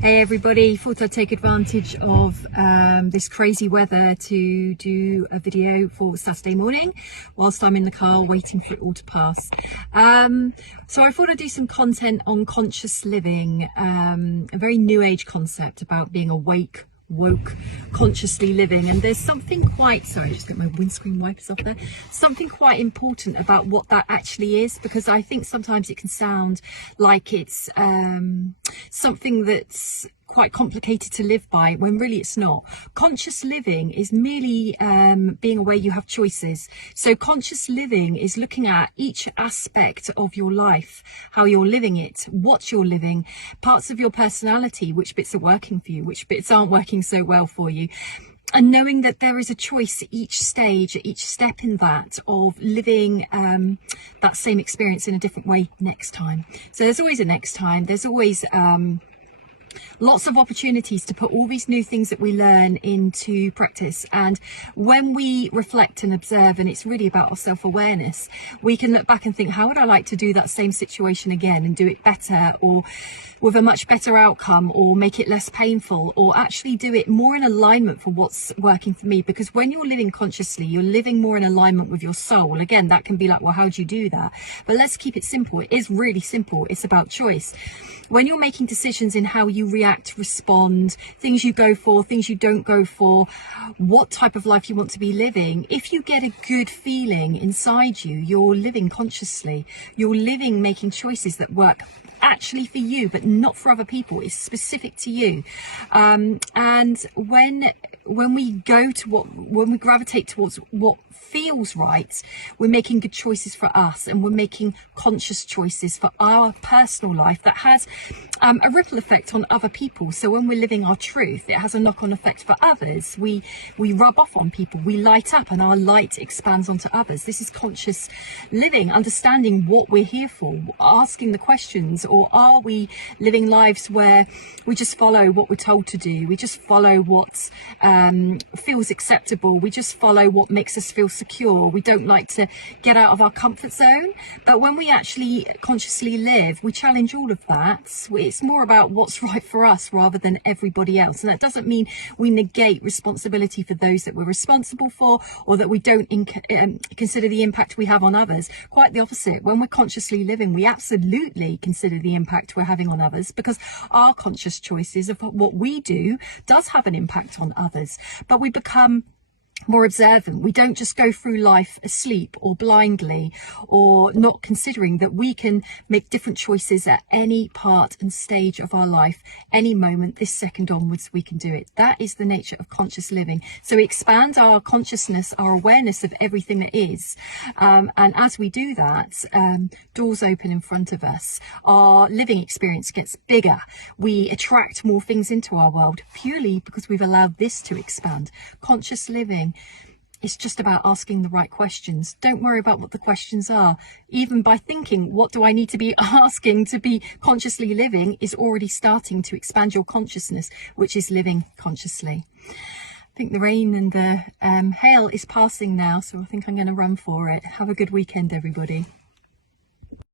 Hey everybody, thought I'd take advantage of this crazy weather to do a video for Saturday morning whilst I'm in the car waiting for it all to pass. So I thought I'd do some content on conscious living, a very new age concept about being awake, woke, consciously living. And there's something quite, sorry, just get my windscreen wipers off there, something quite important about what that actually is, because I think sometimes it can sound like it's something that's quite complicated to live by, when really it's not. Conscious living is merely being aware you have choices. So conscious living is looking at each aspect of your life, how you're living it, what you're living, parts of your personality, which bits are working for you, which bits aren't working so well for you. And knowing that there is a choice at each stage, at each step in that, of living that same experience in a different way next time. So there's always a next time. There's always lots of opportunities to put all these new things that we learn into practice. And when we reflect and observe, and it's really about our self-awareness, we can look back and think, how would I like to do that same situation again and do it better, or with a much better outcome, or make it less painful, or actually do it more in alignment for what's working for me. Because when you're living consciously, you're living more in alignment with your soul. Again, that can be like, well, how do you do that? But let's keep it simple. It is really simple. It's about choice. When you're making decisions in how you react, respond, things you go for, things you don't go for, what type of life you want to be living, if you get a good feeling inside you, you're living consciously. You're living, making choices that work actually for you, but not for other people. It's specific to you. And when we go to when we gravitate towards what feels right, we're making good choices for us, and we're making conscious choices for our personal life that has a ripple effect on other people. So when we're living our truth, it has a knock-on effect for others. We rub off on people, we light up, and our light expands onto others. This is conscious living, understanding what we're here for, asking the questions. Or are we living lives where we just follow what we're told to do? We just follow what feels acceptable. We just follow what makes us feel secure. We don't like to get out of our comfort zone. But when we actually consciously live, we challenge all of that. It's more about what's right for us rather than everybody else. And that doesn't mean we negate responsibility for those that we're responsible for, or that we don't consider the impact we have on others. Quite the opposite. When we're consciously living, we absolutely consider the impact we're having on others, because our conscious choices of what we do does have an impact on others. But we become more observant. We don't just go through life asleep or blindly, or not considering that we can make different choices at any part and stage of our life, any moment, this second onwards, we can do it. That is the nature of conscious living. So we expand our consciousness, our awareness of everything that is. And as we do that, doors open in front of us. Our living experience gets bigger. We attract more things into our world purely because we've allowed this to expand. Conscious living, it's just about asking the right questions. Don't worry about what the questions are. Even by thinking, what do I need to be asking to be consciously living, is already starting to expand your consciousness, which is living consciously. I think the rain and the hail is passing now, so I think I'm going to run for it. Have a good weekend, everybody.